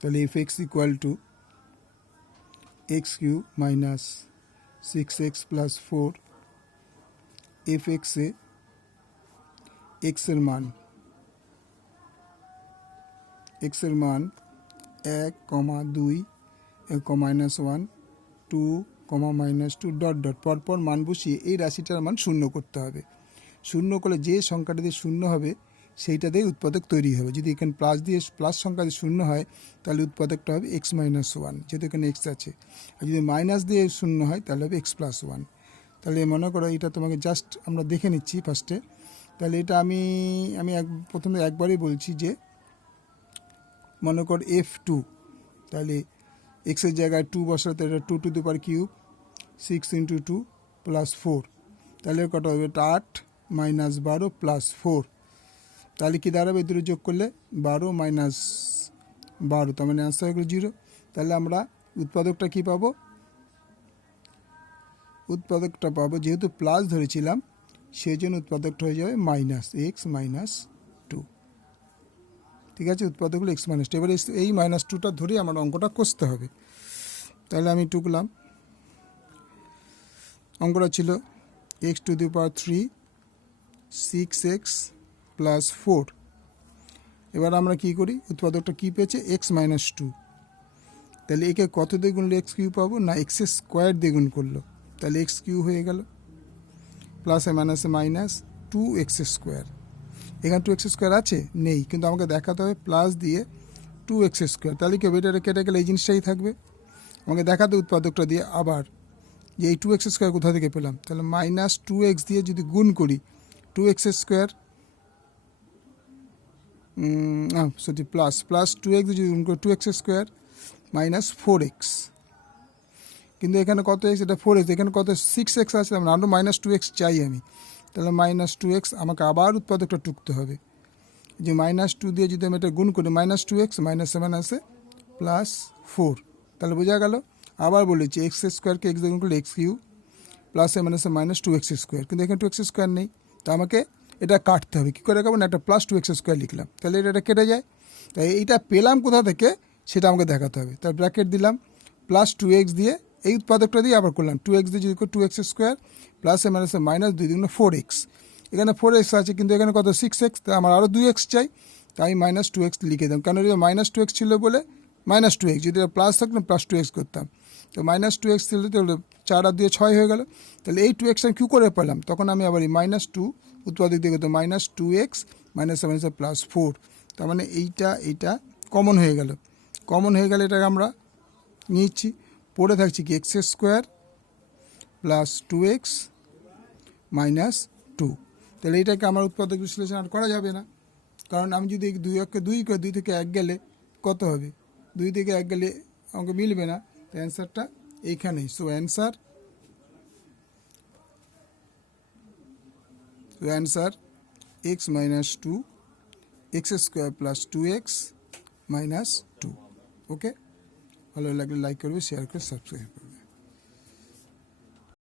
তাহলে F X equal to X cube minus six X plus four F এক্সে এক্সের মান এক্সের মান এক কমা দুই মাইনাস ওয়ান টু কমা মাইনাস টু ডট ডট পরপর মান বসিয়ে এই রাশিটার মান শূন্য করতে হবে। শূন্য করলে যে সংখ্যাটাতে শূন্য হবে সেইটাতেই উৎপাদক তৈরি হবে। যদি এখানে প্লাস দিয়ে প্লাস সংখ্যাতে শূন্য হয়, তাহলে উৎপাদকটা হবে এক্স মাইনাস ওয়ান যেহেতু এখানে এক্স আছে। আর যদি মাইনাস দিয়ে শূন্য হয়, তাহলে হবে এক্স প্লাস ওয়ান তাহলে মনে করো এটা তোমাকে জাস্ট আমরা দেখে নিচ্ছি ফার্স্টে তাহলে এটা আমি আমি এক, প্রথমে একবারই বলছি যে, মনে কর এফ টু তাহলে এক্সের জায়গায় টু বসাতে এটা two to the power cube six into two plus four তাহলে কটা হবে? এটা আট মাইনাস বারো প্লাস ফোর তাহলে কী দাঁড়াবে? দুটো যোগ করলে বারো মাইনাস বারো, তার মানে অ্যান্সার হয়ে জিরো তাহলে আমরা উৎপাদকটা কী পাবো? উৎপাদকটা পাবো, যেহেতু প্লাস ধরেছিলাম সেই জন্য উৎপাদকটা হয়ে যাবে মাইনাস এক্স মাইনাস টু ঠিক আছে? উৎপাদক হলো এক্স মাইনাস টু এবার এই মাইনাস টুটা ধরে আমার অঙ্কটা কষতে হবে। তাহলে আমি টুকলাম অঙ্কটা ছিল X to the power three six X plus four এবার আমরা কি করি? উৎপাদকটা কী পেয়েছে? এক্স মাইনাস টু তাহলে একে কত দিয়ে গুনলে এক্স কিউ পাবো? না এক্স স্কোয়ার দিয়ে গুণ করল। তাহলে এক্স কিউ হয়ে গেল। প্লাসে মাইনাসে মাইনাস টু এক্স স্কোয়ার এখানে টু এক্স স্কোয়ার আছে? নেই। কিন্তু আমাকে দেখাতে হবে প্লাস দিয়ে টু এক্স স্কোয়ার তাহলে কি হবে? এটা কেটে গেলে এই জিনিসটাই থাকবে। আমাকে দেখাতে উৎপাদকটা দিয়ে আবার। যে এই টু এক্স স্কোয়ার কোথা থেকে পেলাম? তাহলে মাইনাস টু এক্স দিয়ে যদি গুণ করি two X square sorry plus plus two X যদি গুণ করি two X square minus four X কিন্তু এখানে কত এক্স এটা ফোর এক্স এখানে কত? সিক্স এক্স আছে আরও মাইনাস টু এক্স চাই আমি। তাহলে মাইনাস টু এক্স আমাকে আবার উৎপাদকটা টুকতে হবে। যে মাইনাস টু দিয়ে যদি আমি এটা গুণ করি minus two X minus seven আছে প্লাস ফোর তাহলে বোঝা গেল, আবার বলেছি এক্স স্কোয়ারকে এক্স দিয়ে গুণ করলে এক্স কিউ প্লাস এ মাইনাসে মাইনাস টু এক্স স্কোয়ার কিন্তু এখানে টু এক্স স্কোয়ার নেই। তো আমাকে এটা কাটতে হবে। কী করে কাটবো না? একটা প্লাস টু এক্স স্কোয়ার লিখলাম। তাহলে এটা কেটে যায়। তাই এইটা পেলাম কোথা থেকে? সেটা আমাকে দেখাতে হবে। তার ব্র্যাকেট দিলাম প্লাস টু এক্স দিয়ে এই উৎপাদকটা দিয়ে আবার করলাম। টু এক্স দিয়ে যদি টু এক্স স্কোয়ার প্লাস এ মাইনাসে মাইনাস দুই দুগুণ ফোর এক্স এখানে ফোর এক্স আছে, কিন্তু এখানে কত? সিক্স এক্স তা আমার আরও দুই এক্স চাই। তাই মাইনাস টু এক্স লিখে দিলাম। কারণ এটা মাইনাস টু এক্স ছিল বলে মাইনাস টু এক্স যদি প্লাস থাকলে প্লাস টু এক্স করতাম। তো মাইনাস টু এক্স ছিল তাহলে চার আর দিয়ে ছয় হয়ে গেল। তাহলে এই টু এক্স আমি কী করে পেলাম? তখন আমি আবার এই মাইনাস টু উৎপাদক দিকে তো minus two X minus minus plus four তার মানে এইটা এইটা কমন হয়ে গেল। কমন হয়ে গেলে এটাকে আমরা নিচ্ছি পড়ে থাকছি কি? X square plus two X minus two তাহলে এটাকে আমার উৎপাদক বিশ্লেষণ আর করা যাবে না। কারণ আমি যদি দুই এককে দুই করে দুই থেকে এক গেলে কত হবে? দুই থেকে এক গেলে আমাকে মিলবে না। তো অ্যান্সারটা এইখানেই। So answer so answer X minus two X square plus two X minus two okay ভালো লাগলে লাইক করবে শেয়ার করে সাবস্ক্রাইব করবে।